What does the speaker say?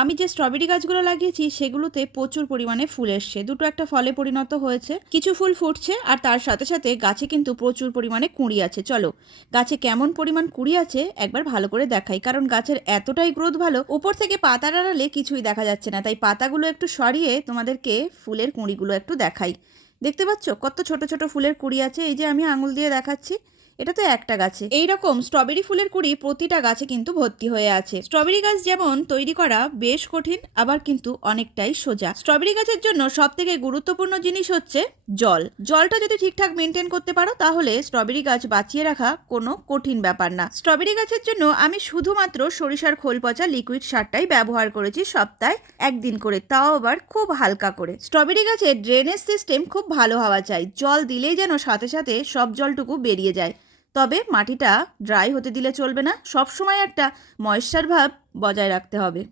আমি যে স্ট্রবেরি গাছগুলো লাগিয়েছি, সেগুলোতে প্রচুর পরিমাণে ফুল এসছে। দুটো একটা ফলে পরিণত হয়েছে। কিছু ফুল ফুটছে আর তার সাথে সাথে গাছে কিন্তু প্রচুর পরিমাণে কুঁড়ি আছে। চলো, গাছে কেমন পরিমাণ কুঁড়ি আছে একবার ভালো করে দেখাই। কারণ গাছের এতটাই গ্রোথ ভালো, উপর থেকে পাতার আড়ালে কিছুই দেখা যাচ্ছে না। তাই পাতাগুলো একটু সরিয়ে তোমাদেরকে ফুলের কুঁড়িগুলো একটু দেখাই। দেখতে পাচ্ছ? কত ছোট ছোট ফুলের কুঁড়ি আছে। এই যে আমি আঙুল দিয়ে দেখাচ্ছি। এটা তো একটা গাছে। এই রকম স্ট্রবেরি ফুলের কুড়ি প্রতিটা গাছে কিন্তু ভর্তি হয়ে আছে। স্ট্রবেরি গাছ যেমন তৈরি করা বেশ কঠিন, আবার কিন্তু অনেকটাই সোজা। স্ট্রবেরি গাছের জন্য সব থেকে গুরুত্বপূর্ণ জিনিস হচ্ছে জল। জলটা যদি ঠিকঠাক মেনটেন করতে পারো, তাহলে স্ট্রবেরি গাছ বাঁচিয়ে রাখা কোনো কঠিন ব্যাপার না। স্ট্রবেরি গাছের জন্য আমি শুধুমাত্র সরিষার খোল পচা লিকুইড সারটাই ব্যবহার করেছি সপ্তাহে একদিন করে, তাও আবার খুব হালকা করে। স্ট্রবেরি গাছের ড্রেনেজ সিস্টেম খুব ভালো হওয়া চাই। জল দিলেই যেন সাথে সাথে সব জলটুকু বেরিয়ে যায়। তবে মাটিটা ড্রাই হতে দিলে চলবে না। সবসময় একটা ময়েশ্চার ভাব বজায় রাখতে হবে।